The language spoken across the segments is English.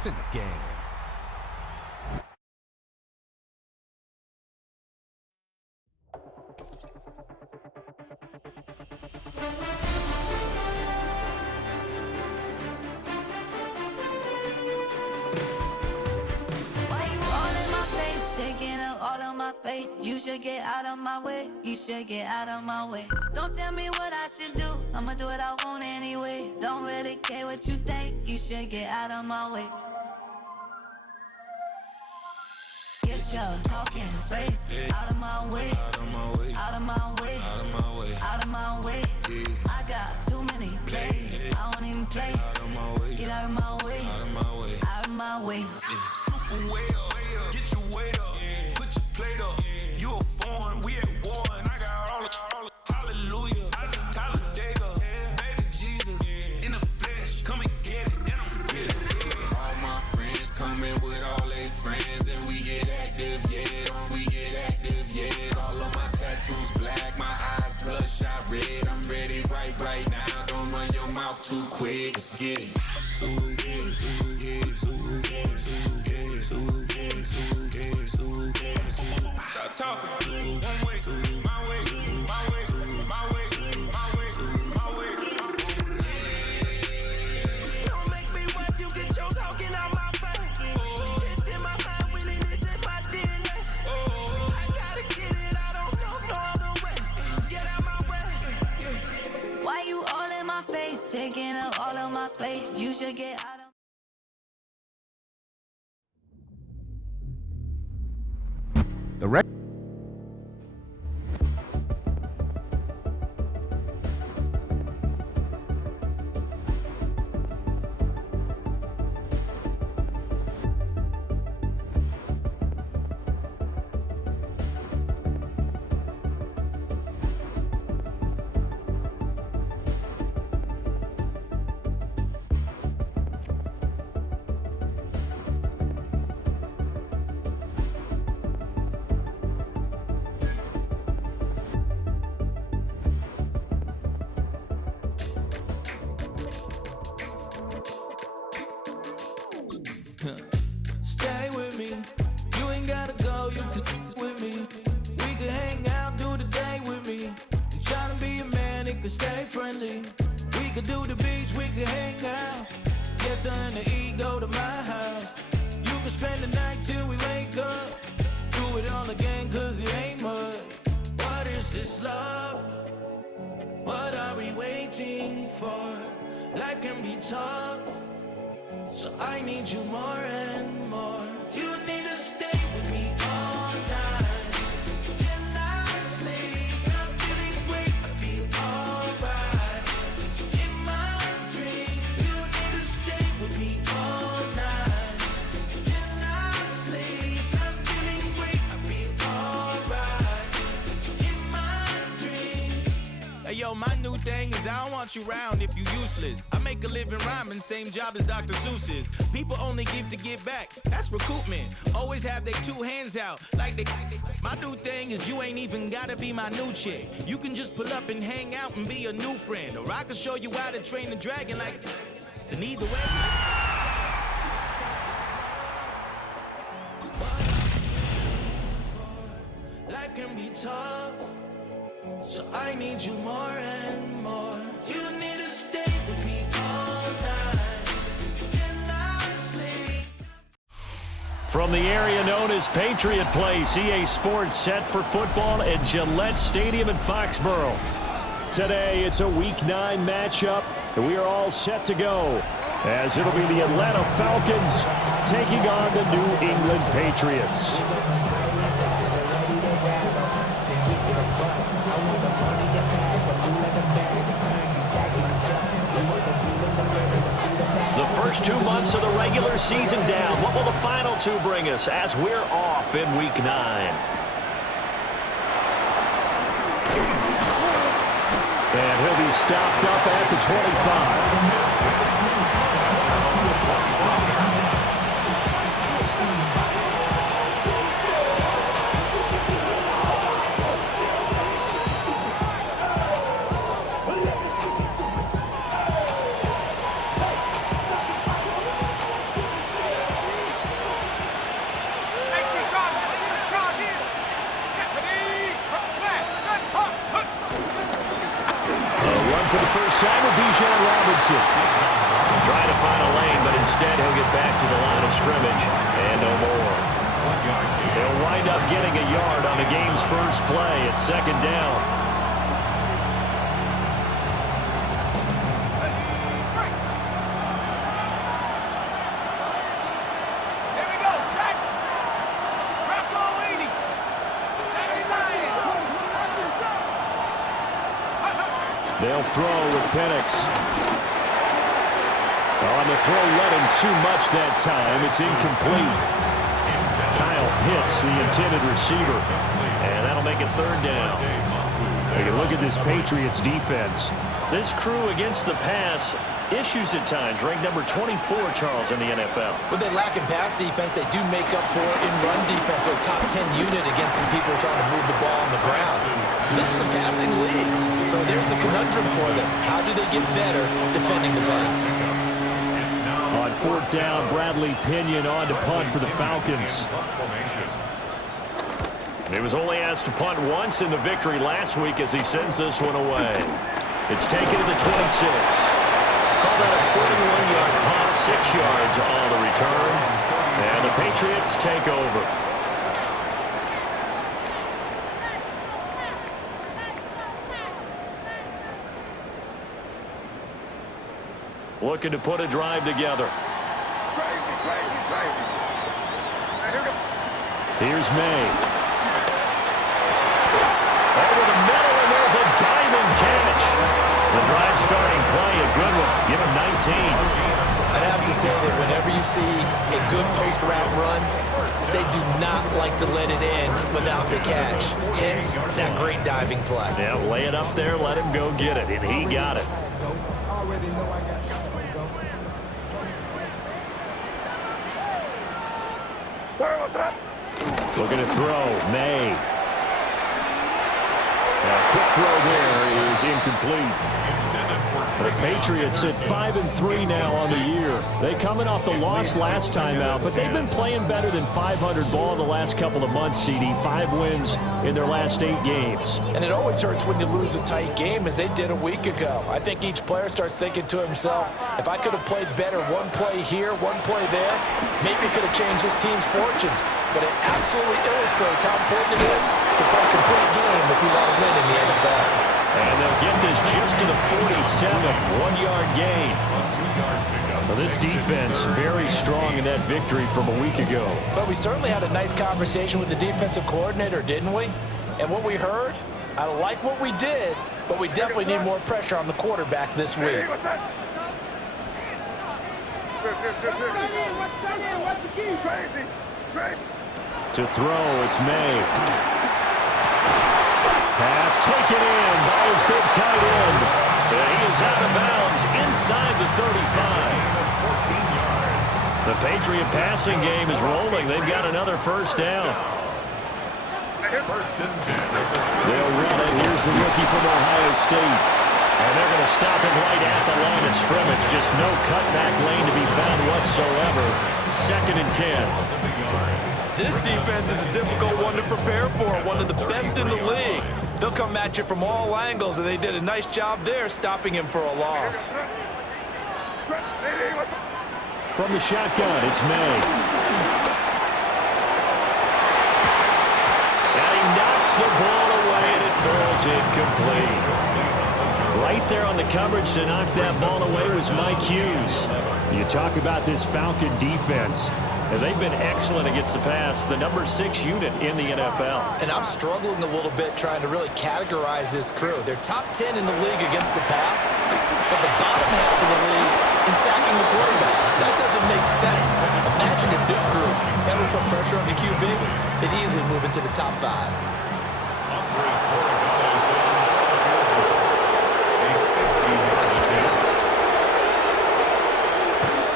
It's in the game. Space. You should get out of my way. You should get out of my way. Don't tell me what I should do. I'ma do what I want anyway. Don't really care what you think. You should get out of my way. Get your talking face out of my way. Out of my way. Out of my way. Out of my way. Out of my way. I got too many plays. I don't even play. Out of my way. Get out of my way. Out of my way. Out of my way. Super way up. Get your weight up. Put your plate up. You a foreign, we at war, and I got all the hallelujah. Talladega, baby Jesus, in the flesh, come and get it, and I'm get it. All my friends coming with all their friends, and we get active, yeah. We get active, yeah. All of my tattoos black, my eyes bloodshot red. I'm ready right now. Don't run your mouth too quick. Let's get it. Stop talking. One way, my way, my way, my way, my way, my way. Don't make me watch you get your talking out my face. It's in my mind, winning this in my DNA. I gotta get it, I don't know no other way. Get out my way. Why you all in my face, taking up all of my space? You should get out of The red. Stay with me, you ain't gotta go, you can with me. We could hang out, do the day with me. You tryna be a man, it could stay friendly. We could do the beach, we could hang out. Yes, her and the E go to my house. You could spend the night till we wake up. Do it all again, cause it ain't mud. What is this love? What are we waiting for? Life can be tough, so I need you more and more. You need to stay with me all night till I sleep. I'm feeling great, I feel alright. In my dreams, you need to stay with me all night till I sleep. I'm feeling great, I feel alright. In my dreams. Hey yo, my new thing is I don't want you around if you useless. I make a living rhyming, same job as Dr. Seuss's. People only give to give back, that's recoupment. Always have their two hands out, like they. My new thing is you ain't even gotta be my new chick. You can just pull up and hang out and be a new friend. Or I can show you how to train the dragon like. And either way. Life can be tough, so I need you more and more. You need to stay with me all night till I sleep. From the area known as Patriot Place, EA Sports set for football at Gillette Stadium in Foxborough. Today, it's a Week 9 matchup, and we are all set to go, as it'll be the Atlanta Falcons taking on the New England Patriots. The first 2 months of the regular season down. What will the final 2 bring us as we're off in Week 9? And he'll be stopped up at the 25. for the first time with Bijan Robinson. Trying to find a lane, but instead he'll get back to the line of scrimmage and no more. He'll wind up getting a yard on the game's first play at second down. They'll throw with Penix. On the throw, let him too much that time. It's incomplete. Kyle Pitts, the intended receiver. And that'll make it third down. Take a look at this Patriots defense. This crew against the pass, issues at times. Ranked number 24, Charles, in the NFL. When they lack in pass defense, they do make up for it in run defense. They're a top 10 unit against some people trying to move the ball on the ground. This is a passing league, so there's a conundrum for them. How do they get better defending the pass? On fourth down, Bradley Pinion on to punt for the Falcons. He was only asked to punt once in the victory last week as he sends this one away. It's taken to the 26. Call that a 41-yard punt, 6 yards on the return. And the Patriots take over. Looking to put a drive together. Here's May. Over the middle, and there's a diving catch. The drive starting play, a good one. Give him 19. I'd have to say that whenever you see a good post-route run, they do not like to let it in without the catch. Hence, that great diving play. Yeah, lay it up there, let him go get it, and he got it. Looking to throw, May. A quick throw there is incomplete. The Patriots at 5-3 now on the year. They coming off the loss last time out, but they've been playing better than 500 ball the last couple of months, CD. 5 wins in their last 8 games. And it always hurts when you lose a tight game, as they did a week ago. I think each player starts thinking to himself, if I could have played better one play here, one play there, maybe it could have changed this team's fortunes. But it absolutely illustrates how important it is to play a complete game if you want to win in the NFL. And they'll get this just to the 47, 1-yard gain. Well, this defense very strong in that victory from a week ago. But we certainly had a nice conversation with the defensive coordinator, didn't we? And what we heard, I like what we did, but we definitely need more pressure on the quarterback this week. To throw, it's May. Pass taken in by his big tight end. And he is out of bounds inside the 35. The Patriot passing game is rolling. They've got another first down. They'll run it. Here's the rookie from Ohio State. And they're going to stop him right at the line of scrimmage. Just no cutback lane to be found whatsoever. 2nd and 10. This defense is a difficult one to prepare for, one of the best in the league. They'll come at you from all angles, and they did a nice job there stopping him for a loss. From the shotgun, it's May. And he knocks the ball away, and it falls incomplete. Right there on the coverage to knock that ball away was Mike Hughes. You talk about this Falcon defense. And they've been excellent against the pass, the number 6 unit in the NFL. And I'm struggling a little bit trying to really categorize this crew. They're top 10 in the league against the pass, but the bottom half of the league in sacking the quarterback. That doesn't make sense. Imagine if this group ever put pressure on the QB, they'd easily move into the top 5.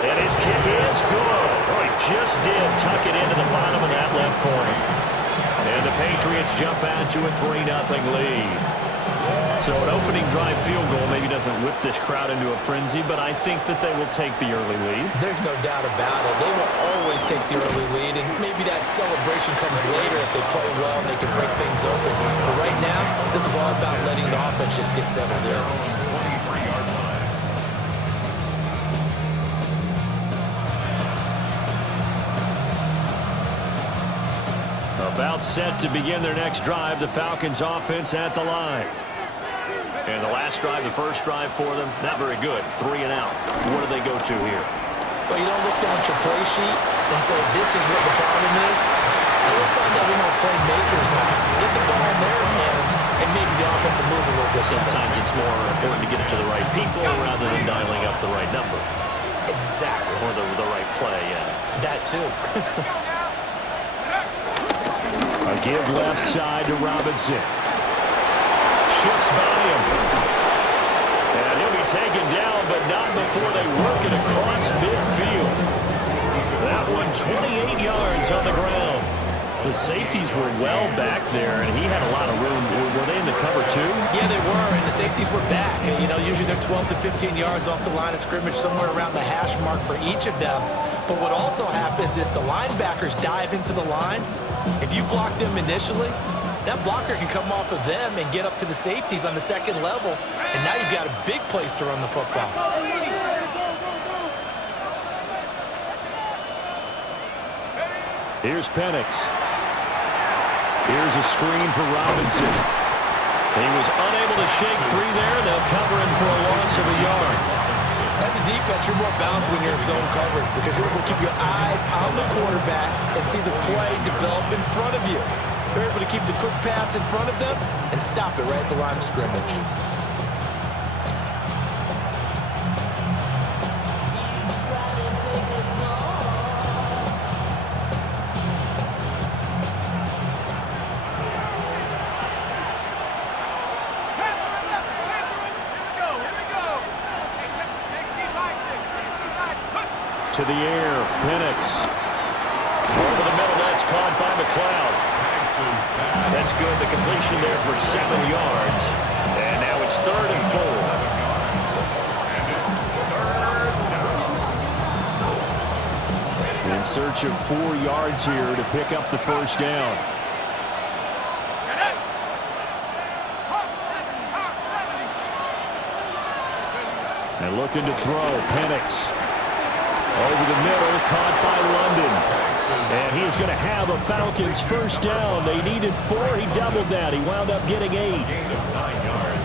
And his kick is good. Oh, he just did tuck it into the bottom of that left corner. And the Patriots jump out to a 3-0 lead. So an opening drive field goal maybe doesn't whip this crowd into a frenzy, but I think that they will take the early lead. There's no doubt about it. They will always take the early lead, and maybe that celebration comes later if they play well and they can break things open. But right now, this is all about letting the offense just get settled in. 23-yard line. About set to begin their next drive, the Falcons offense at the line. And the last drive, the first drive for them, not very good. 3 and out. What do they go to here? Well, you don't look down at your play sheet and say, this is what the problem is. Let's find out who my playmakers are. Get the ball in their hands, and maybe the offense will move a little bit. Sometimes it's more important to get it to the right people rather than dialing up the right number. Exactly. Or the right play, yeah. That too. A give left side to Robinson. Shifts by him. And he'll be taken down, but not before they work it across midfield. That one 28 yards on the ground. The safeties were well back there, and he had a lot of room. Were they in the cover too? Yeah, they were, and the safeties were back. You know, usually they're 12 to 15 yards off the line of scrimmage, somewhere around the hash mark for each of them. But what also happens if the linebackers dive into the line, if you block them initially, that blocker can come off of them and get up to the safeties on the second level, and now you've got a big place to run the football. Here's Penix. Here's a screen for Robinson. He was unable to shake free there. They'll cover him for a loss of a yard. As a defense, you're more balanced when you're in zone coverage because you're able to keep your eyes on the quarterback and see the play develop in front of you. You're able to keep the quick pass in front of them and stop it right at the line of scrimmage. To the air, Penix. Over the middle, that's caught by McLeod. That's good. The completion there for 7 yards. And now it's 3rd and 4. In search of 4 yards here to pick up the first down. And looking to throw, Penix. Over the middle, caught by London. And he's going to have a Falcons first down. They needed 4. He doubled that. He wound up getting 8.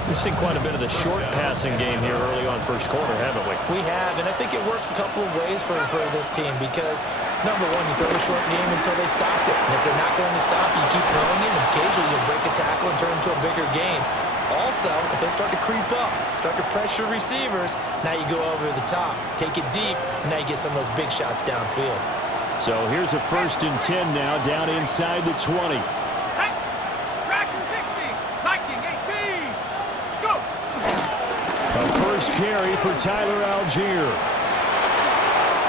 We've seen quite a bit of the short passing game here early on first quarter, haven't we? We have, and I think it works a couple of ways for this team because, number one, you throw the short game until they stop it. And if they're not going to stop you, keep throwing it, and occasionally you'll break a tackle and turn into a bigger game. Also, if they start to creep up, start to pressure receivers, now you go over the top, take it deep, and now you get some of those big shots downfield. So here's a 1st and 10 now, down inside the 20. Tracking 60, Viking 18. Go. A first carry for Tyler Algier.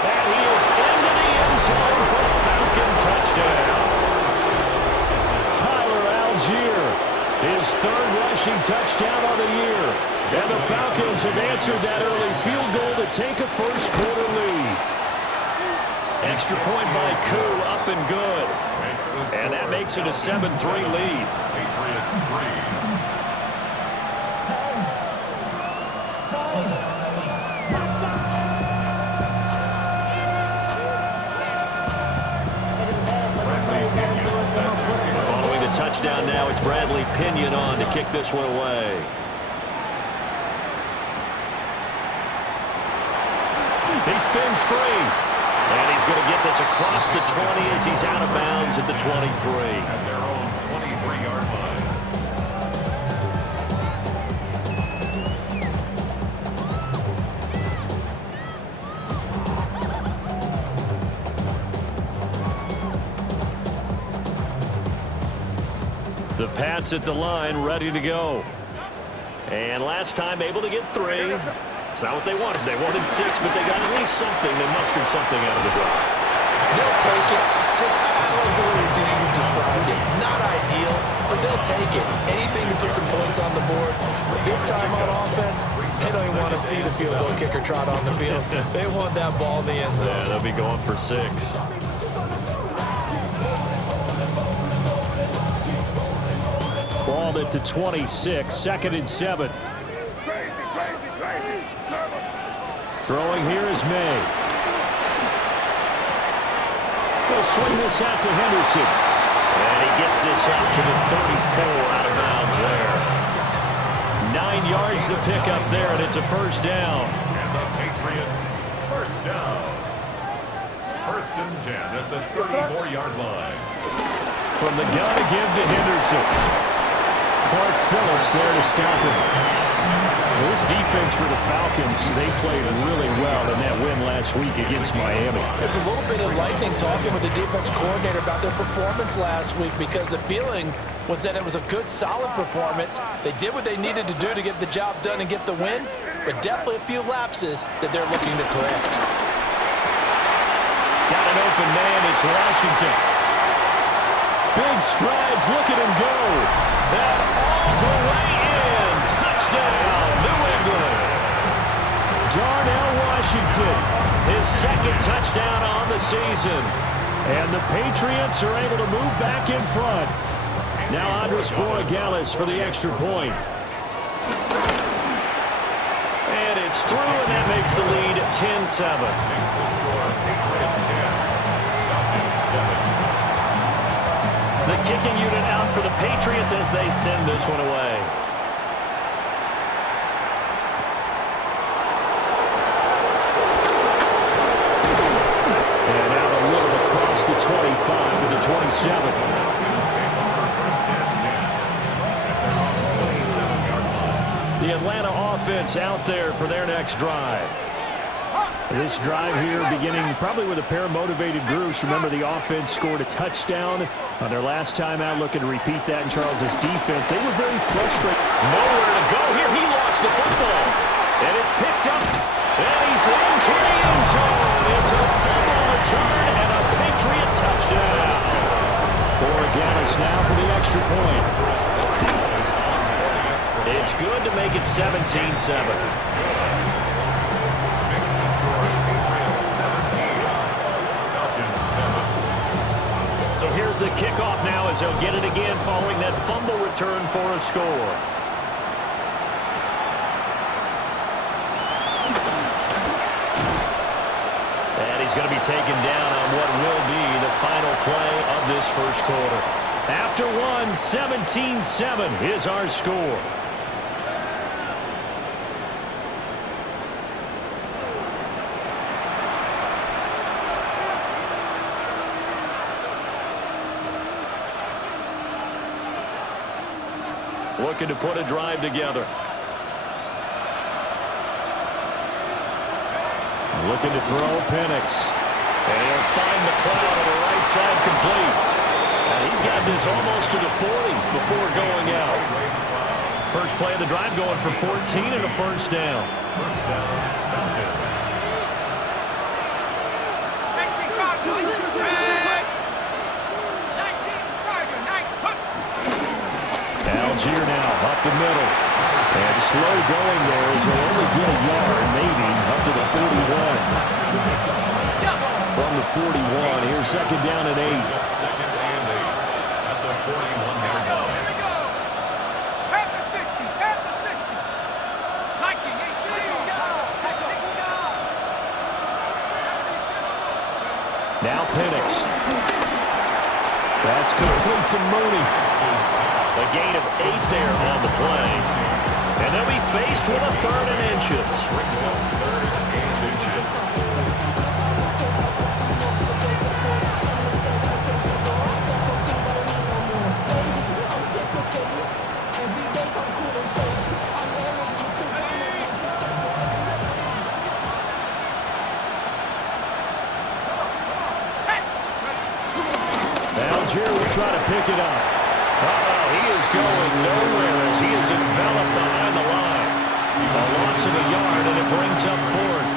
And he is into the end zone for a Falcon touchdown. Tyler Algier. His 3rd rushing touchdown of the year. And the Falcons have answered that early field goal to take a first quarter lead. Extra point by Koo, up and good. And that makes it a 7-3 lead. Patriots 3. Touchdown now. It's Bradley Pinion on to kick this one away. He spins free. And he's going to get this across the 20 as he's out of bounds at the 23. At their own 23-yard line. The Pats at the line, ready to go. And last time able to get 3. It's not what they wanted. They wanted 6, but they got at least something. They mustered something out of the drive. They'll take it. Just, I like the way you described it. Not ideal, but they'll take it. Anything to put some points on the board. But this time on offense, they don't even want to see the field goal kicker trot on the field. They want that ball in the end zone. Yeah, they'll be going for 6. Ball at the 26, 2nd and 7. Throwing here is May. He'll swing this out to Henderson. And he gets this up to the 34 out of bounds there. 9 yards to pick up there, and it's a first down. And the Patriots, first down. 1st and 10 at the 34-yard line. From the gun again to Henderson. Clark Phillips there to stop him. Well, this defense for the Falcons, they played really well in that win last week against Miami. There's a little bit enlightening talking with the defense coordinator about their performance last week, because the feeling was that it was a good, solid performance. They did what they needed to do to get the job done and get the win, but definitely a few lapses that they're looking to correct. Got an open man, it's Washington. Big strides, look at him go. And all the way in. Touchdown, New England. Darnell Washington, his 2nd touchdown on the season. And the Patriots are able to move back in front. Now Andres Borregales for the extra point. And it's through, and that makes the lead 10-7. Makes the score Patriots 10, Falcons 7. The kicking unit out for the Patriots as they send this one away. And out a little across the 25 to the 27. Falcons take over 1st and 10 at their own 27-yard line. The Atlanta offense out there for their next drive. This drive here beginning probably with a pair of motivated groups. Remember, the offense scored a touchdown on their last time out. Looking to repeat that in Charles's defense. They were very frustrated. Nowhere to go here. He lost the football. And it's picked up. And he's into the end zone. It's a fumble return and a Patriot touchdown. Borregales now for the extra point. It's good to make it 17-7. So here's the kickoff now as he'll get it again following that fumble return for a score. And he's going to be taken down on what will be the final play of this first quarter. After one, 17-7 is our score. Looking to put a drive together. Looking to throw Penix. And he'll find McLeod on the right side complete. And he's got this almost to the 40 before going out. First play of the drive going for 14 and a first down. First down, Falcons. 19 Cardinals. 19 Tiger. 9 hook. Algier now up the middle. And slow going there as he'll only get a yard, maybe, up to the 41. From the 41, here's 2nd down and 8. 2nd and 8 at the 41-yard line. Here we go. At the 60. At the 60. Viking 18. Now Penix. That's complete to Mooney. A gain of 8 there on the play. And they'll be faced with a 3rd and inches. Brings up 3rd and inches. Algier will try to pick it up. He is going nowhere as he is enveloped behind the line. A loss of a yard, and it brings up 4th.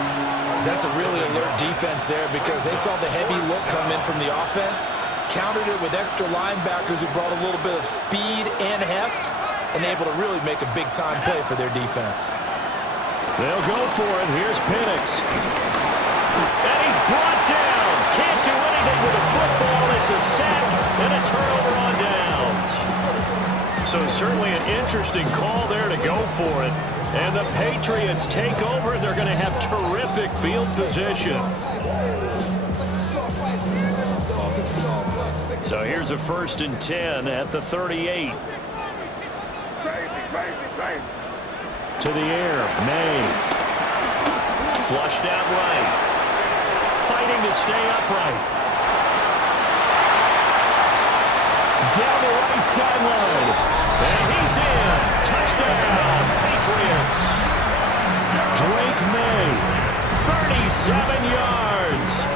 That's a really alert defense there, because they saw the heavy look come in from the offense, countered it with extra linebackers who brought a little bit of speed and heft, and able to really make a big-time play for their defense. They'll go for it. Here's Penix. And he's brought down. Can't do anything with a football. It's a sack and a turnover on downs. So certainly an interesting call there to go for it. And the Patriots take over, and they're going to have terrific field position. So here's a 1st and 10 at the 38. To the air, May. Flushed out right. Fighting to stay upright. Down the right sideline. And he's in. Touchdown, Patriots. Drake May, 37 yards.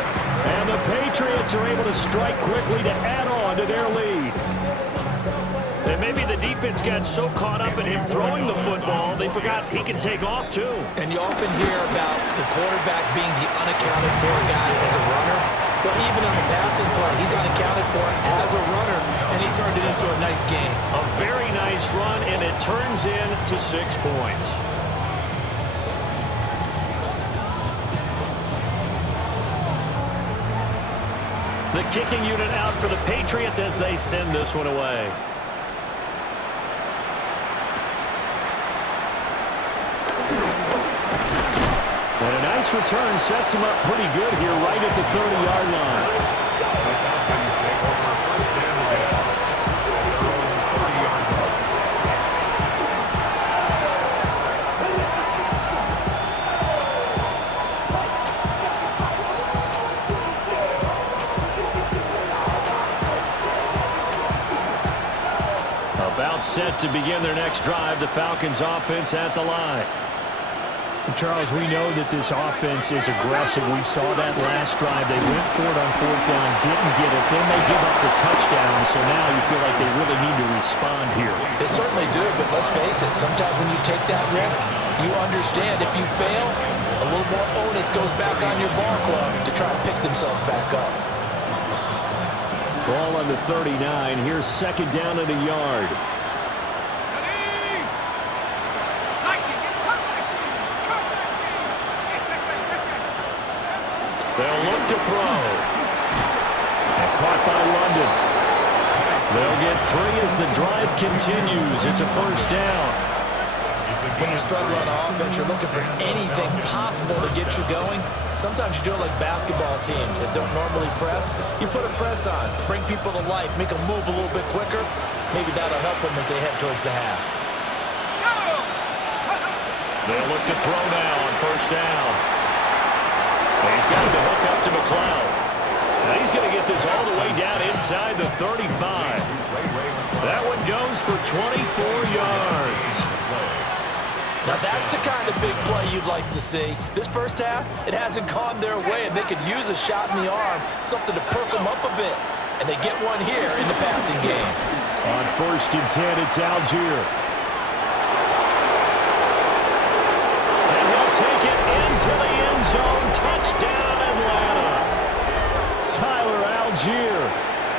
And the Patriots are able to strike quickly to add on to their lead. And maybe the defense got so caught up in him throwing the football, they forgot he can take off too. And you often hear about the quarterback being the unaccounted for guy as a runner. But even on the passing play, he's unaccounted for as a runner, and he turned it into a nice game. A very nice run, and it turns into 6 points. The kicking unit out for the Patriots as they send this one away. And a nice return sets him up pretty good here right at the 30-yard line. About set to begin their next drive, the Falcons offense at the line. Charles, we know that this offense is aggressive. We saw that last drive. They went for it on 4th down, didn't get it. Then they give up the touchdown, so now you feel like they really need to respond here. They certainly do, but let's face it, sometimes when you take that risk, you understand if you fail, a little more onus goes back on your ball club to try to pick themselves back up. Ball on the 39. Here's 2nd down at a yard. They'll look to throw. And caught by London. They'll get 3 as the drive continues. It's a 1st down. When you're struggling on offense, you're looking for anything possible to get you going. Sometimes you do it like basketball teams that don't normally press. You put a press on, bring people to life, make them move a little bit quicker. Maybe that'll help them as they head towards the half. They'll look to throw now on 1st down. And he's got the hook up to McLeod. And he's going to get this all the way down inside the 35. That one goes for 24 yards. Now that's the kind of big play you'd like to see. This first half, it hasn't gone their way, and they could use a shot in the arm, something to perk them up a bit. And they get one here in the passing game. On 1st and 10, it's Algier. And he'll take it into the end zone. Touchdown, Atlanta. Tyler Algier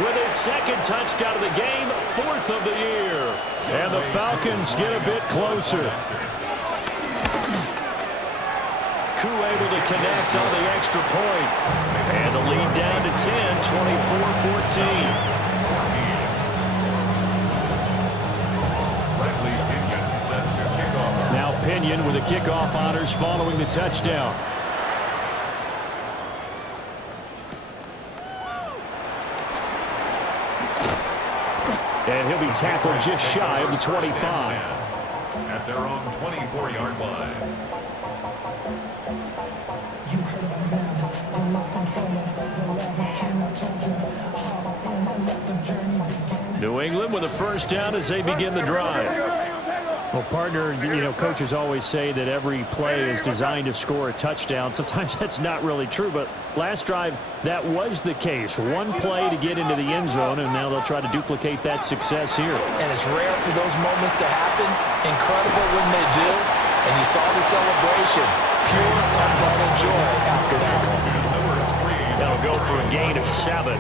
with his 2nd touchdown of the game, 4th of the year. And the Falcons get a bit closer. Koo able to connect on the extra point. And the lead down to 10, 24-14. Now Pinion with the kickoff honors following the touchdown. And he'll be tackled just shy of the 25. At their own 24-yard line. New England with a 1st down as they begin the drive. Well, partner, coaches always say that every play is designed to score a touchdown. Sometimes that's not really true, but last drive, that was the case. One play to get into the end zone, and now they'll try to duplicate that success here. And it's rare for those moments to happen. Incredible when they do. And you saw the celebration. Pure, unbridled joy after that one. That'll go for a gain of 7.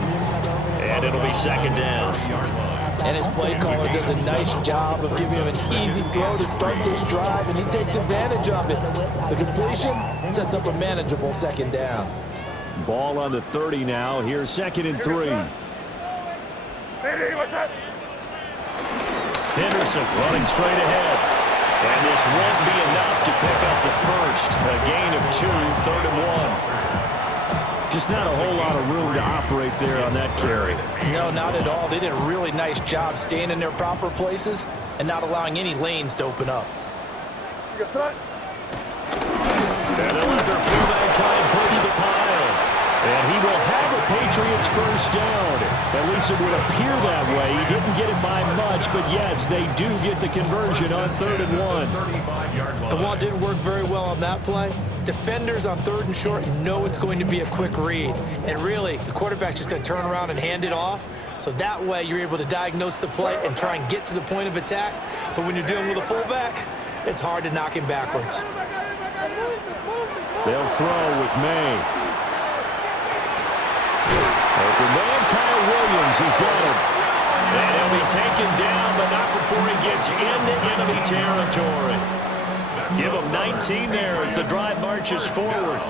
And it'll be 2nd down. And his play caller does a nice job of giving him an easy throw to start this drive, and he takes advantage of it. The completion sets up a manageable 2nd down. Ball on the 30 now. Here's 2nd and 3. Henderson running straight ahead. And this won't be enough to pick up the first. A gain of 2, 3rd and 1. Just not a whole lot of room to operate there on that carry. No, not at all. They did a really nice job staying in their proper places and not allowing any lanes to open up. And they'll let their fullback try and push the pile. And he will have the Patriots first down. At least it would appear that way. He didn't get it by much, but yes, they do get the conversion on 3rd and 1. And while it didn't work very well on that play, defenders on 3rd and short know it's going to be a quick read. And really, the quarterback's just going to turn around and hand it off. So that way, you're able to diagnose the play and try and get to the point of attack. But when you're dealing with a fullback, it's hard to knock him backwards. They'll throw with May. Open man, Kyle Williams. He's got him. And he'll be taken down, but not before he gets into enemy territory. Give him 19 there as the drive marches forward.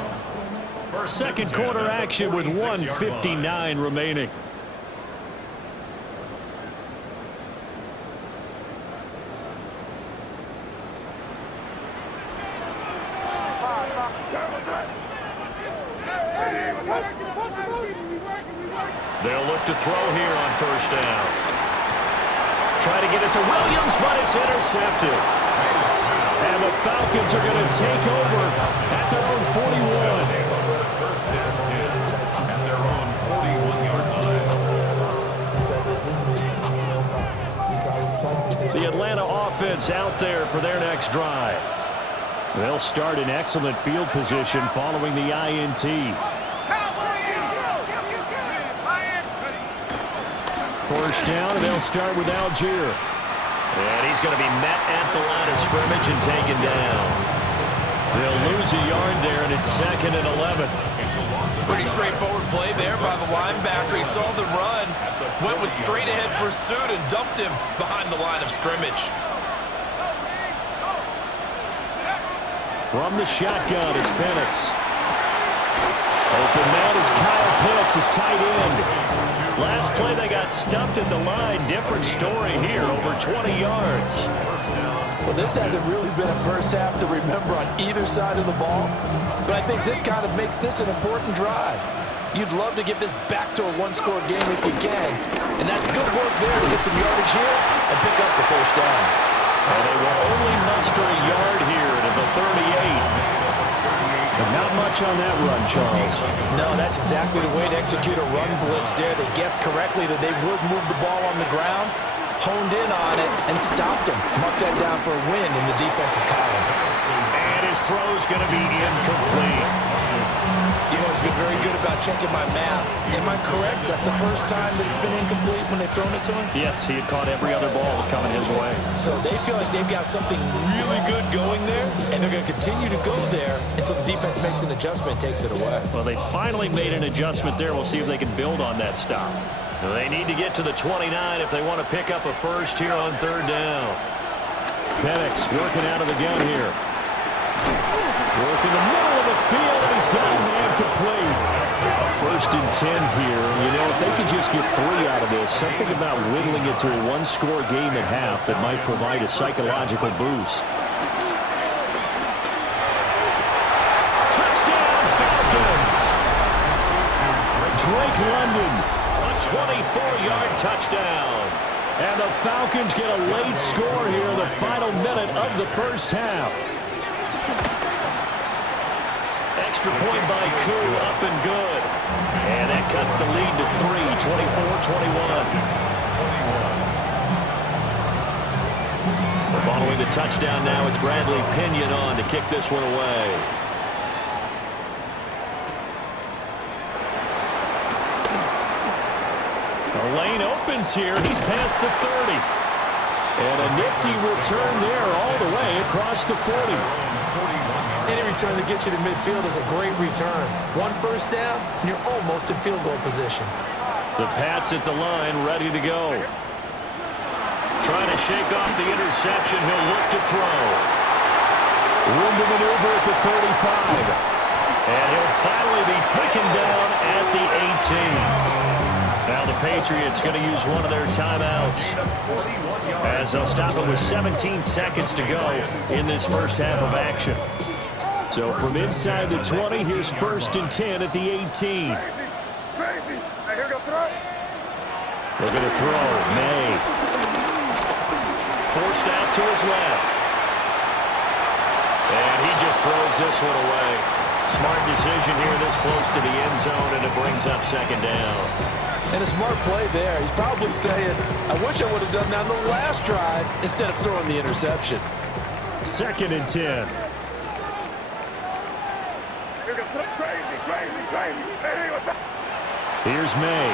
Second quarter action with 1:59 remaining. They'll look to throw here on first down. Try to get it to Williams, but it's intercepted. And the Falcons are going to take over at their own 41. At their own 41-yard line. The Atlanta offense out there for their next drive. They'll start in excellent field position following the INT. First down, and they'll start with Algier. And he's going to be met at the line of scrimmage and taken down. They'll lose a yard there, and it's 2nd and 11. Pretty straightforward play there by the linebacker. He saw the run, went with straight-ahead pursuit, and dumped him behind the line of scrimmage. From the shotgun, it's Penix. Open man is Kyle Pitts, his tight end. Last play, they got stuffed at the line. Different story here, over 20 yards. Well, this hasn't really been a first half to remember on either side of the ball, but I think this kind of makes this an important drive. You'd love to get this back to a one-score game if you can, and that's good work there to get some yardage here and pick up the first down. And they will only muster a yard here to the 38. But not much on that run, Charles. No, that's exactly the way to execute a run blitz there. They guessed correctly that they would move the ball on the ground, honed in on it, and stopped them. Mark that down for a win in the defense's column. And his throw's going to be incomplete. You've always been very good about checking my math. Am I correct? That's the first time that it's been incomplete when they've thrown it to him? Yes, he had caught every other ball coming his way. So they feel like they've got something really good going there, and they're going to continue to go there until the defense makes an adjustment and takes it away. Well, they finally made an adjustment there. We'll see if they can build on that stop. They need to get to the 29 if they want to pick up a first here on 3rd down. Penix working out of the gun here. Working the middle of the field, and he's got a man complete. A 1st and 10 here. You know, if they could just get 3 out of this, something about whittling it to a one-score game at half that might provide a psychological boost. Touchdown, Falcons! Drake London, a 24-yard touchdown. And the Falcons get a late score here in the final minute of the first half. Extra point by Koo, up and good. And that cuts the lead to 3, 24-21. Following the touchdown now, it's Bradley Pinion on to kick this one away. The lane opens here. He's past the 30. And a nifty return there all the way across the 40. Any return that gets you to midfield is a great return. 1 first down, and you're almost in field goal position. The Pats at the line, ready to go. Trying to shake off the interception. He'll look to throw. Room to maneuver at the 35. And he'll finally be taken down at the 18. Now the Patriots going to use one of their timeouts as they'll stop it with 17 seconds to go in this first half of action. So from inside the 20, here's 1st and 10 at the 18. Looking to throw. May. Forced out to his left. And he just throws this one away. Smart decision here this close to the end zone, and it brings up 2nd down. And a smart play there. He's probably saying, I wish I would have done that on the last drive instead of throwing the interception. 2nd and 10. Here's May.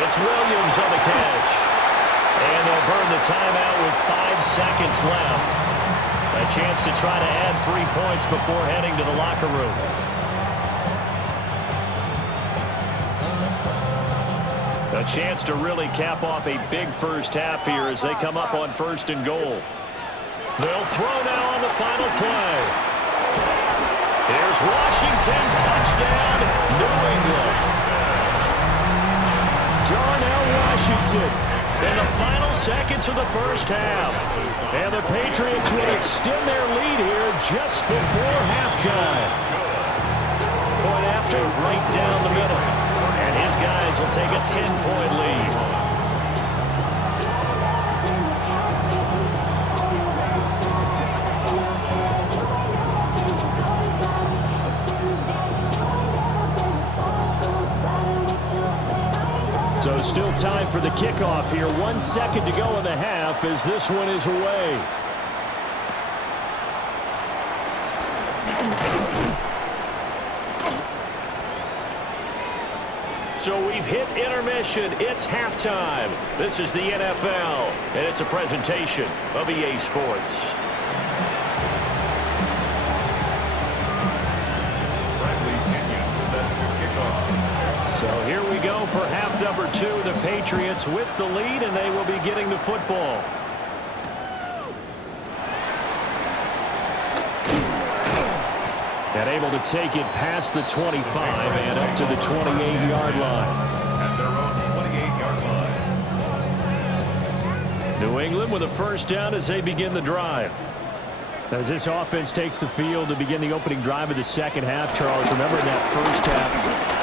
It's Williams on the catch. And they'll burn the timeout with 5 seconds left. A chance to try to add 3 points before heading to the locker room. A chance to really cap off a big first half here as they come up on 1st and goal. They'll throw now on the final play. Here's Washington, touchdown, New England. Darnell Washington in the final seconds of the first half. And the Patriots will extend their lead here just before halftime. Point after, right down the middle. And his guys will take a 10-point lead. So still time for the kickoff here. 1 second to go in the half as this one is away. So we've hit intermission. It's halftime. This is the NFL, and it's a presentation of EA Sports. So here we go for half number 2. The Patriots with the lead, and they will be getting the football. And able to take it past the 25 and up to the 28-yard line. At their own 28-yard line. New England with a first down as they begin the drive. As this offense takes the field to begin the opening drive of the second half, Charles, remember that first half,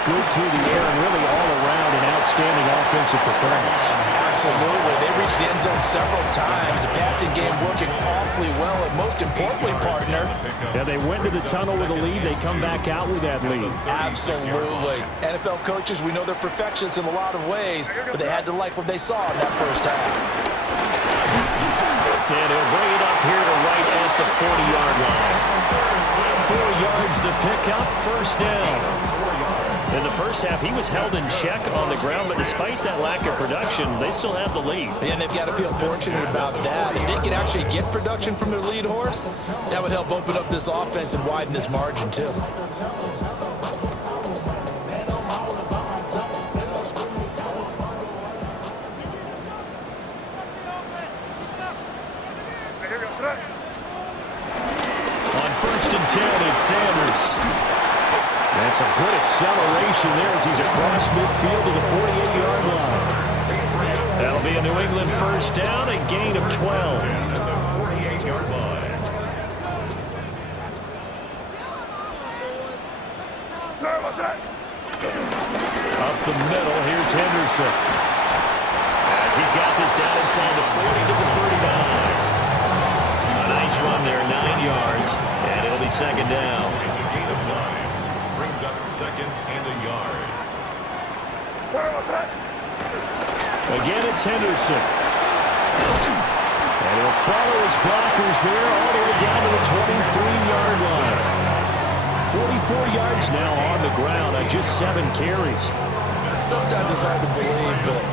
good through the air and really all around an outstanding offensive performance. Absolutely. They reached the end zone several times. The passing game working awfully well, and most importantly, partner. Yeah, they went to the tunnel with a lead. They come back out with that lead. Absolutely. NFL coaches, we know they're perfectionists in a lot of ways, but they had to like what they saw in that first half. And he'll bring it up here to right at the 40-yard line. 4 yards the pickup, first down. In the first half, he was held in check on the ground, but despite that lack of production, they still have the lead. And they've got to feel fortunate about that. If they can actually get production from their lead horse, that would help open up this offense and widen this margin, too. On 1st and 10, it's Sanders. That's a good acceleration there as he's across midfield to the 48-yard line. That'll be a New England first down, a gain of 12. At the 48-yard line. Up the middle, here's Henderson. As he's got this down inside the 40 to the 39. A nice run there, 9 yards, and it'll be second down. It's a gain of 9. Brings up 2nd and a yard. Again, it's Henderson. And he'll follow his blockers there all the way down to the 23-yard line. 44 yards now on the ground on just 7 carries. Sometimes it's hard to believe, but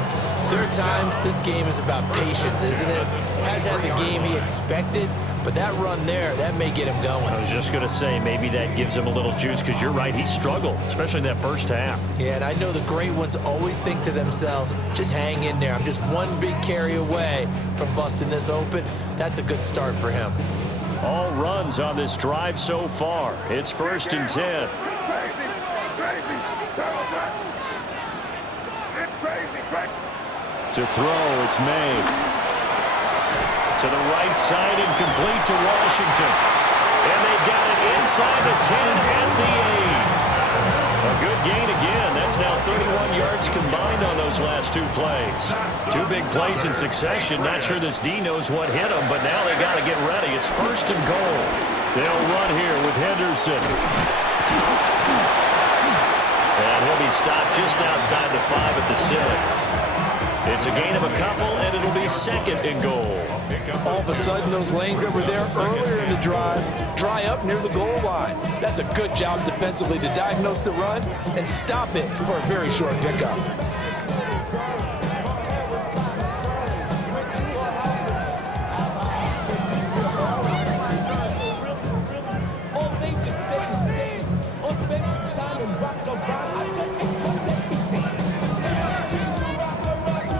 there are times this game is about patience, isn't it? Has had the game he expected, but that run there, that may get him going. I was just going to say, maybe that gives him a little juice, because you're right, he struggled, especially in that first half. Yeah, and I know the great ones always think to themselves, just hang in there. I'm just one big carry away from busting this open. That's a good start for him. All runs on this drive so far. It's 1st and 10. To throw, it's May. To the right side and complete to Washington. And they've got it inside the 10 and the 8. A good gain again. That's now 31 yards combined on those last 2 plays. 2 big plays in succession. Not sure this D knows what hit them, but now they got to get ready. It's 1st and goal. They'll run here with Henderson. And he'll be stopped just outside the 5 at the 6. It's a gain of a couple, and it'll be 2nd and goal. All of a sudden, those lanes that were there earlier in the drive dry up near the goal line. That's a good job defensively to diagnose the run and stop it for a very short pickup.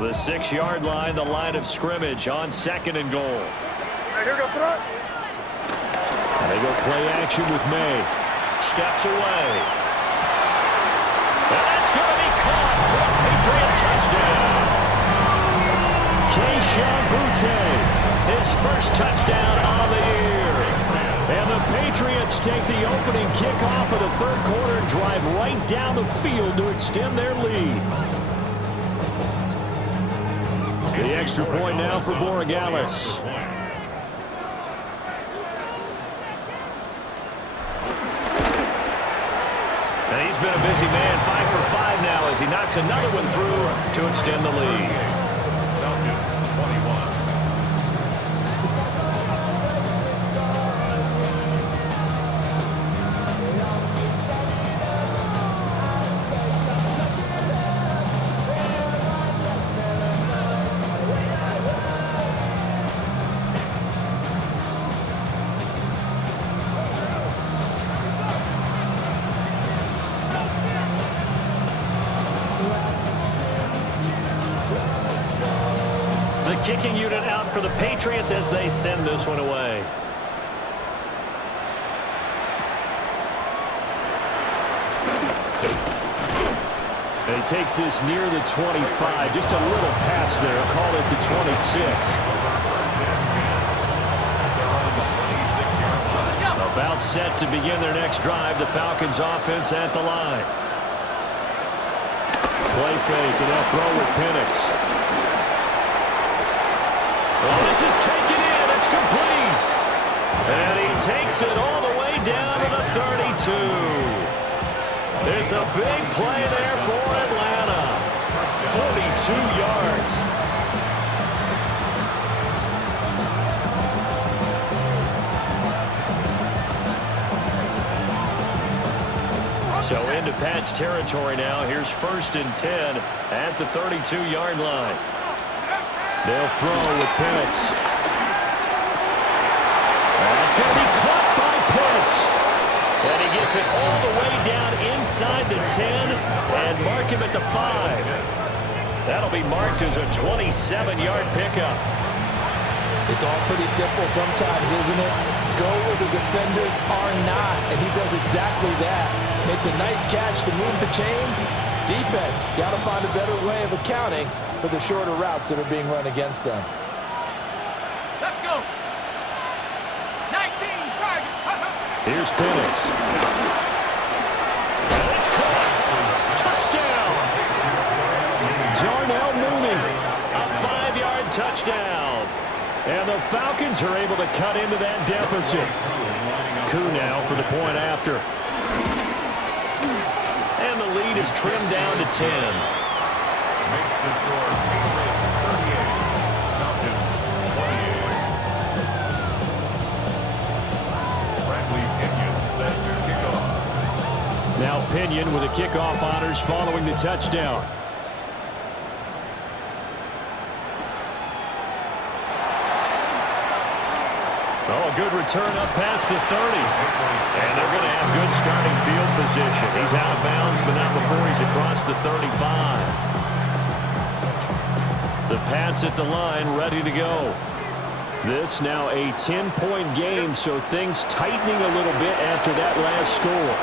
The 6-yard line, the line of scrimmage on 2nd and goal. Here go front. And they go play action with May. Steps away. And that's going to be caught for a Patriot touchdown. Keyshawn Boutte, his first touchdown on the year. And the Patriots take the opening kickoff of the 3rd quarter and drive right down the field to extend their lead. The extra point now for Borregales. And he's been a busy man, 5 for 5 now as he knocks another one through to extend the lead. Falcons 21. Kicking unit out for the Patriots as they send this one away. And he takes this near the 25. Just a little pass there. Call it the 26. About set to begin their next drive. The Falcons offense at the line. Play fake, and they'll throw with Penix. Well, this is taken in. It's complete. And he takes it all the way down to the 32. It's a big play there for Atlanta. 42 yards. So into Pats territory now. Here's 1st and 10 at the 32-yard line. They'll throw with Penix. That's going to be caught by Pitts. And he gets it all the way down inside the 10 and mark him at the 5. That'll be marked as a 27-yard pickup. It's all pretty simple sometimes, isn't it? Go where the defenders are not, and he does exactly that. Makes a nice catch to move the chains. Defense got to find a better way of accounting for the shorter routes that are being run against them. Let's go. 19 target. Here's Penix. And it's caught. Touchdown. Darnell Mooney. A 5-yard touchdown. And the Falcons are able to cut into that deficit. Coup now for the point after. And the lead is trimmed down to 10. Makes the score Patriots 38, Falcons 28. Bradley Pinion set to kick off. Now Pinion with the kickoff honors following the touchdown. Oh, a good return up past the 30. And they're going to have good starting field position. He's out of bounds, but not before he's across the 35. The Pats at the line, ready to go. This now a 10-point game, so things tightening a little bit after that last score.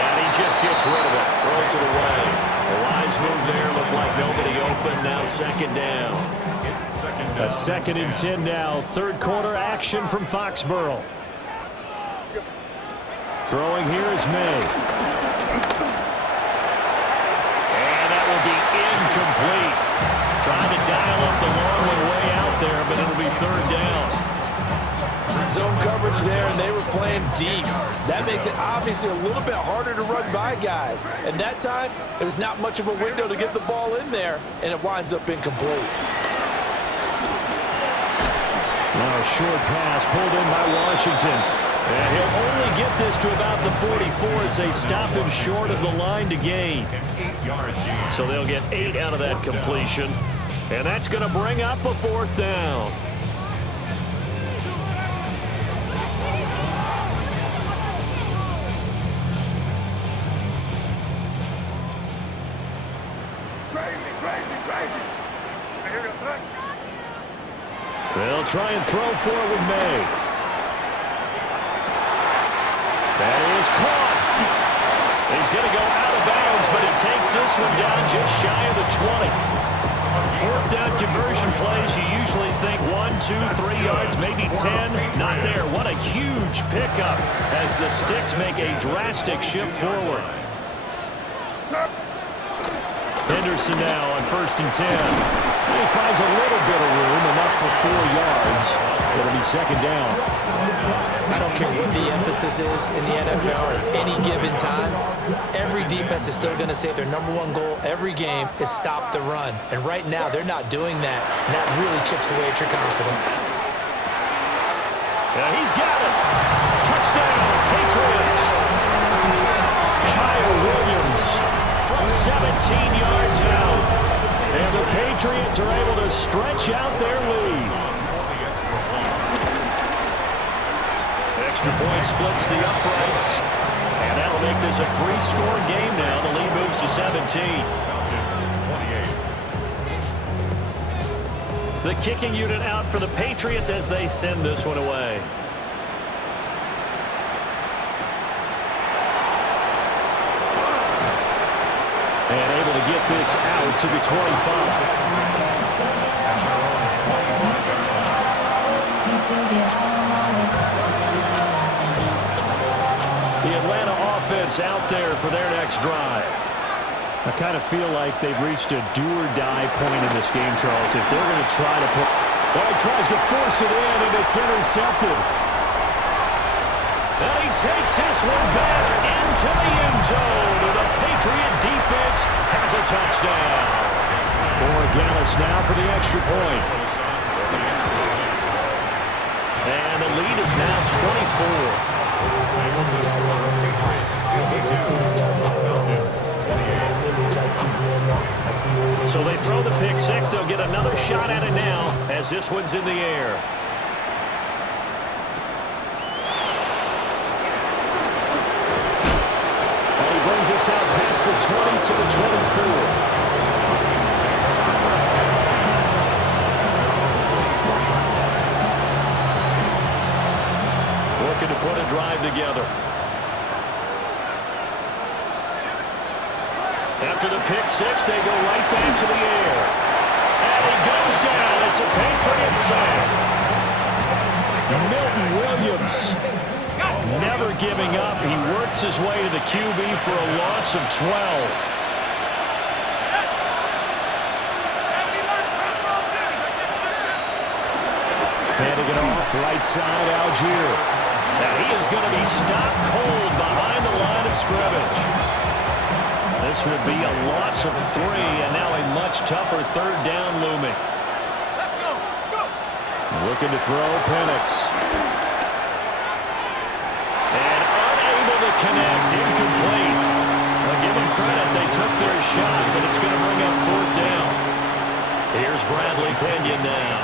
And he just gets rid of it. Throws it away. A wise move there. Looked like nobody open. Now second down. A 2nd and 10 now. Third quarter action from Foxborough. Throwing here is May. And that will be incomplete. Trying to dial up the long way out there, but it'll be third down. Zone coverage there, and they were playing deep. That makes it obviously a little bit harder to run by guys. And that time, there's not much of a window to get the ball in there, and it winds up incomplete. Now a short pass pulled in by Washington. And he'll only get this to about the 44 as they stop him short of the line to gain. So they'll get 8 out of that completion. And that's going to bring up a 4th down. They'll try and throw for it with May. That is caught. He's going to go out of bounds, but he takes this one down just shy of the 20. 4th down conversion plays, you usually think 1, 2, 3 yards, maybe 10. Not there. What a huge pickup as the Sticks make a drastic shift forward. Henderson now on 1st and 10. He finds a little bit of room, enough for 4 yards. It'll be 2nd down. I don't care what the emphasis is in the NFL at any given time. Every defense is still going to say their #1 goal every game is stop the run. And right now, they're not doing that, and that really chips away at your confidence. Yeah, he's got it. Touchdown, Patriots. Kyle Williams from 17 yards out. And the Patriots are able to stretch out their lead. Extra point splits the uprights. And that'll make this a 3-score game now. The lead moves to 17. The kicking unit out for the Patriots as they send this one away. And able to get this out to the 25. The Atlanta offense out there for their next drive. I kind of feel like they've reached a do-or-die point in this game, Charles. If they're going to try to put... Oh, he tries to force it in, and it's intercepted. And he takes this one back into the end zone. The Patriot defense has a touchdown. Borregales now for the extra point. And the lead is now 24. So they throw the pick six. They'll get another shot at it now as this one's in the air. And he brings us out past the 20 to the 24. Looking to put a drive together. After the pick six, they go right back to the air. And he goes down. It's a Patriot sack. Milton Williams never giving up. He works his way to the QB for a loss of 12. Handing it off right side, Algier. Now he is going to be stopped cold behind the line of scrimmage. This would be a loss of 3, and now a much tougher third down looming. Let's go. Let's go. Looking to throw Penix. And unable to connect, incomplete. Well, give them credit, they took their shot, but it's going to bring up 4th down. Here's Bradley Pinion now.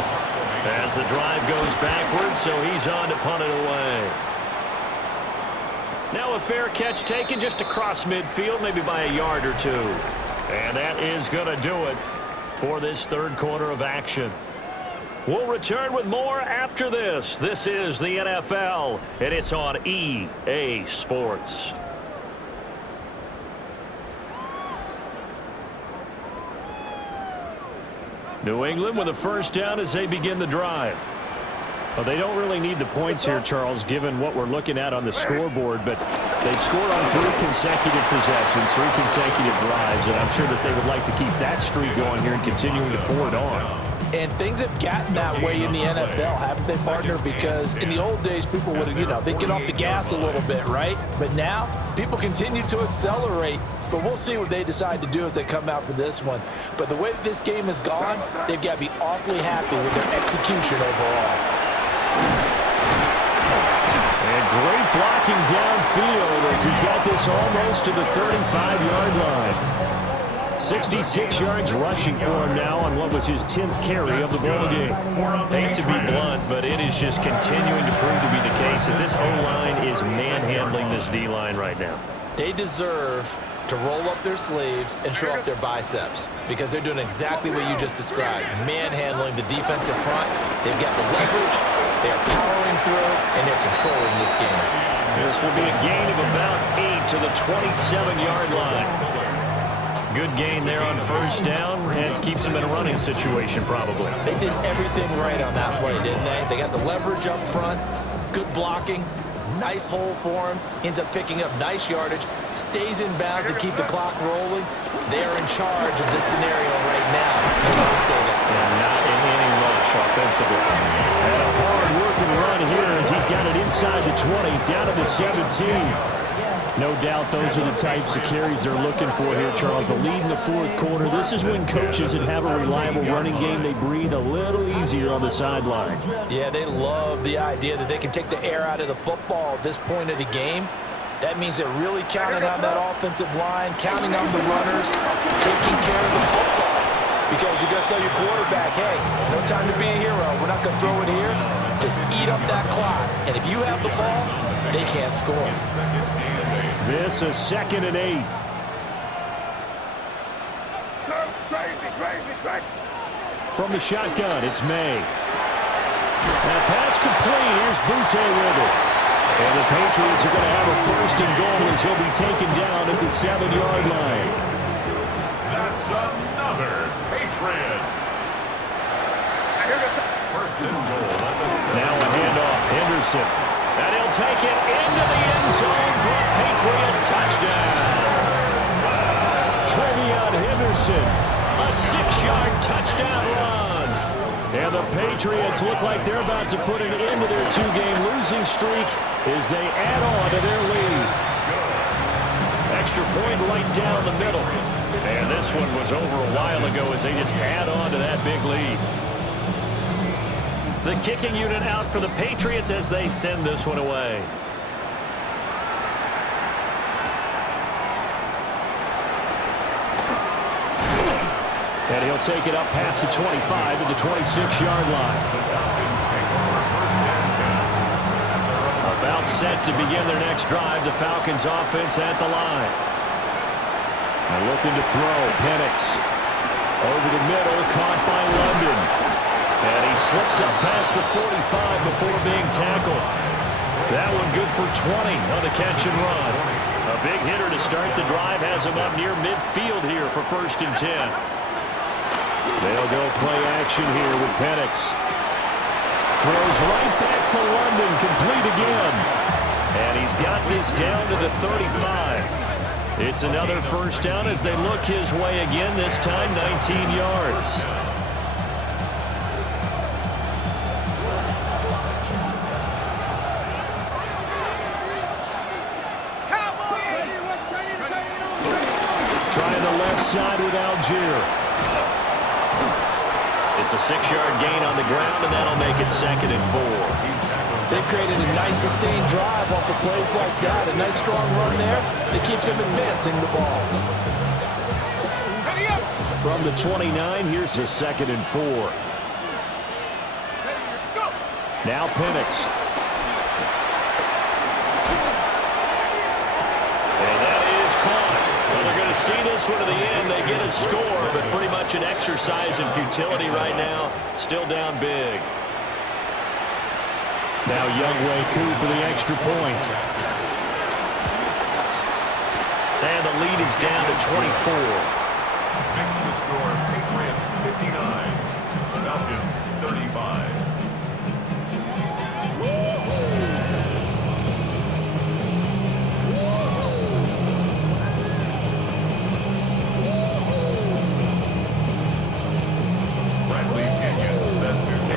As the drive goes backwards, so he's on to punt it away. Now a fair catch taken just across midfield, maybe by a yard or 2. And that is going to do it for this third quarter of action. We'll return with more after this. This is the NFL, and it's on EA Sports. New England with a first down as they begin the drive. Well, they don't really need the points here, Charles, given what we're looking at on the scoreboard, but they've scored on 3 consecutive possessions, 3 consecutive drives, and I'm sure that they would like to keep that streak going here and continuing to pour it on. And things have gotten that way in the NFL, haven't they, partner? Because in the old days, people would have, they'd get off the gas a little bit, right? But now, people continue to accelerate. But we'll see what they decide to do as they come out for this one. But the way that this game has gone, they've got to be awfully happy with their execution overall. And great blocking downfield as he's got this almost to the 35-yard line. 66 yards rushing for him now on what was his 10th carry of the ball game. Hate to be blunt, but it is just continuing to prove to be the case that this O-line is manhandling this D-line right now. They deserve to roll up their sleeves and show up their biceps because they're doing exactly what you just described, manhandling the defensive front. They've got the leverage, they're powering through, and they're controlling this game. This will be a gain of about 8 to the 27-yard line. Good gain there on first down, and keeps them in a running situation probably. They did everything right on that play, didn't they? They got the leverage up front, good blocking, nice hole for him, ends up picking up nice yardage, stays in bounds to keep the clock rolling. They are in charge of this scenario right now. They want to stay that way. And not in any rush offensively. And a hard-working run here as he's got it inside the 20, down to the 17. No doubt those are the types of carries they're looking for here, Charles. The lead in the fourth quarter. This is when coaches that have a reliable running game, they breathe a little easier on the sideline. Yeah, they love the idea that they can take the air out of the football at this point of the game. That means they're really counting on that offensive line, counting on the runners, taking care of the football. Because you're going to tell your quarterback, hey, no time to be a hero. We're not going to throw it here. Just eat up that clock. And if you have the ball, they can't score. This is 2nd and 8. From the shotgun, it's May. That pass complete. Here's Butte with it. And the Patriots are going to have a 1st and goal as he'll be taken down at the 7-yard line. That's another Patriots. 1st and goal at the 7. Now a handoff, Henderson. And he'll take it into the end zone for a Patriot touchdown. Trevion Henderson, a 6-yard touchdown run. And the Patriots look like they're about to put an end to their 2-game losing streak as they add on to their lead. Extra point right down the middle. And this one was over a while ago as they just add on to that big lead. The kicking unit out for the Patriots as they send this one away. And he'll take it up past the 25 to the 26-yard line. About set to begin their next drive, the Falcons offense at the line. And looking to throw, Penix. Over the middle, caught by London. And he slips up past the 45 before being tackled. That one good for 20 on the catch and run. A big hitter to start the drive has him up near midfield here for 1st and 10. They'll go play action here with Penix. Throws right back to London, complete again. And he's got this down to the 35. It's another 1st down as they look his way again, this time 19 yards. Trying the left side with Algier. It's a 6-yard gain on the ground, and that'll make it 2nd and 4. They created a nice sustained drive off of plays like that. A nice strong run there that keeps them advancing the ball. From the 29, here's the 2nd and 4. Now Penix. And that is caught. Well, they're going to see this one to the end. They get a score, but pretty much an exercise in futility right now. Still down big. Now Youngway Koo for the extra point. And the lead is down to 24. Makes the score Patriots 59, 35.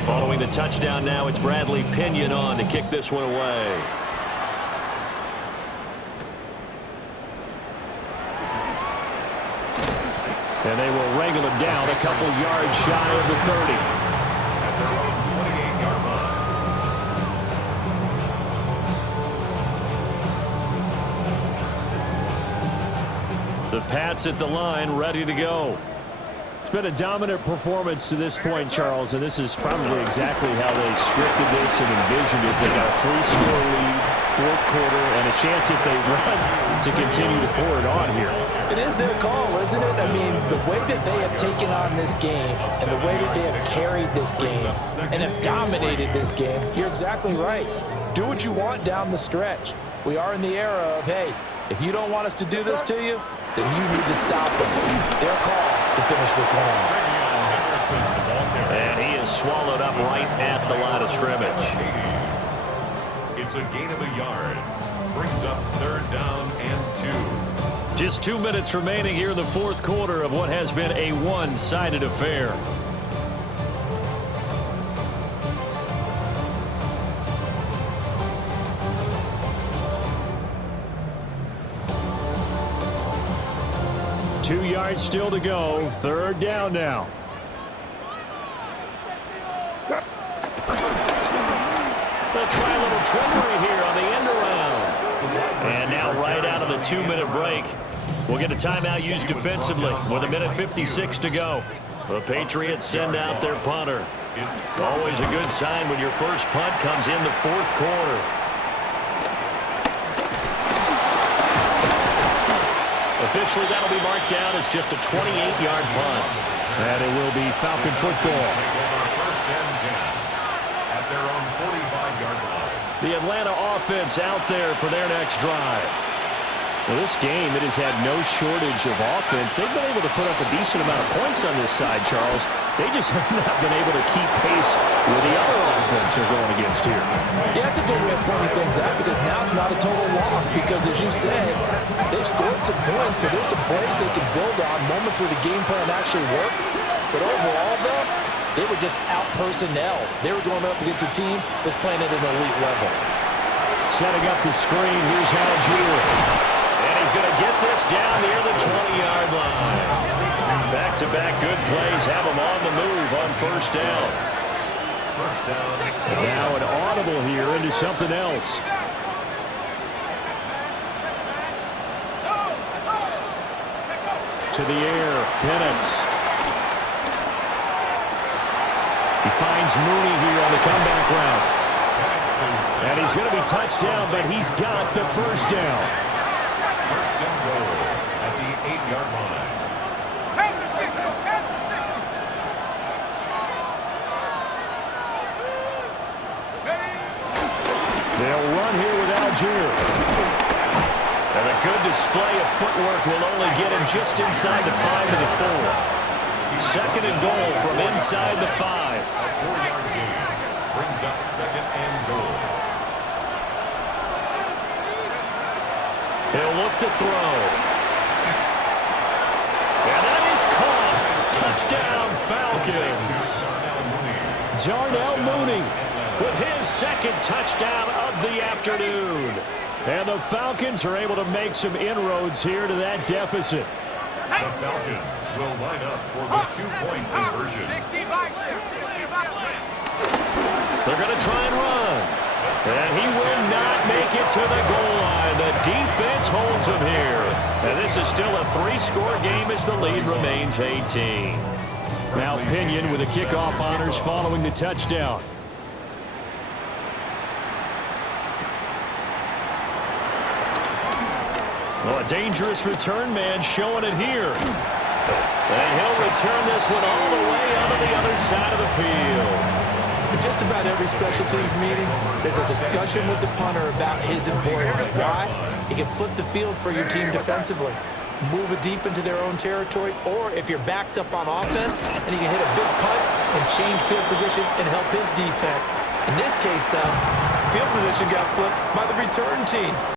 Following the touchdown now, it's Bradley Pinion on to kick this one away. And they will wrangle him down a couple yards shy of the 30. At their own 28-yard line. The Pats at the line, ready to go. It's been a dominant performance to this point, Charles, and this is probably exactly how they scripted this and envisioned it. They got a 3-score lead, fourth quarter, and a chance if they run to continue to pour it on here. It is their call, isn't it? I mean, the way that they have taken on this game and the way that they have carried this game and have dominated this game, you're exactly right. Do what you want down the stretch. We are in the era of, hey, if you don't want us to do this to you, then you need to stop us. Their call to finish this one off. And he is swallowed up right at the line of scrimmage. It's a gain of a yard. Brings up 3rd down and 2. Just 2 minutes remaining here in the fourth quarter of what has been a one-sided affair. Two yards still to go. 3rd down now. They'll try a little trickery here on the end around. And now right out of the 2-minute break, we'll get a timeout used defensively with 1:56 to go. The Patriots send out their punter. Always a good sign when your first punt comes in the fourth quarter. Officially, that'll be marked down as just a 28-yard punt. And it will be Falcon football. First and 10 at their own 45-yard line. The Atlanta offense out there for their next drive. Well, this game, it has had no shortage of offense. They've been able to put up a decent amount of points on this side, Charles. They just have not been able to keep pace with the other offense they're going against here. Yeah, that's a good way of pointing things out because now it's not a total loss because, as you said, they've scored some points, so there's some plays they can build on, moments where the game plan actually worked. But overall, though, they were just out personnel. They were going up against a team that's playing at an elite level. Setting up the screen, here's Algier. And he's going to get this down near the 20-yard line. Back-to-back good plays have him on the move on first down. First down. Now an audible here into something else. To the air, Penance. He finds Mooney here on the comeback route. And he's going to be touched down, but he's got the first down. First and goal at the 8-yard line. They'll run here with Algier. And a good display of footwork will only get him just inside the 5 to the 4. Second and goal from inside the 5. A 4-yard gain brings up second and goal. He'll look to throw. And that is caught. Touchdown, Falcons. Darnell Mooney with his second touchdown of the afternoon. And the Falcons are able to make some inroads here to that deficit. The Falcons will line up for the 2-point conversion. They're going to try and run. And he will not make it to the goal line. The defense holds him here. And this is still a 3-score game as the lead remains 18. Now Pinion with the kickoff honors following the touchdown. Well, a dangerous return man showing it here. And he'll return this one all the way onto the other side of the field. In just about every special teams meeting, there's a discussion with the punter about his importance. Why? He can flip the field for your team defensively. move it deep into their own territory, or if you're backed up on offense and you can hit a big punt and change field position and help his defense. In this case, though, field position got flipped by the return team.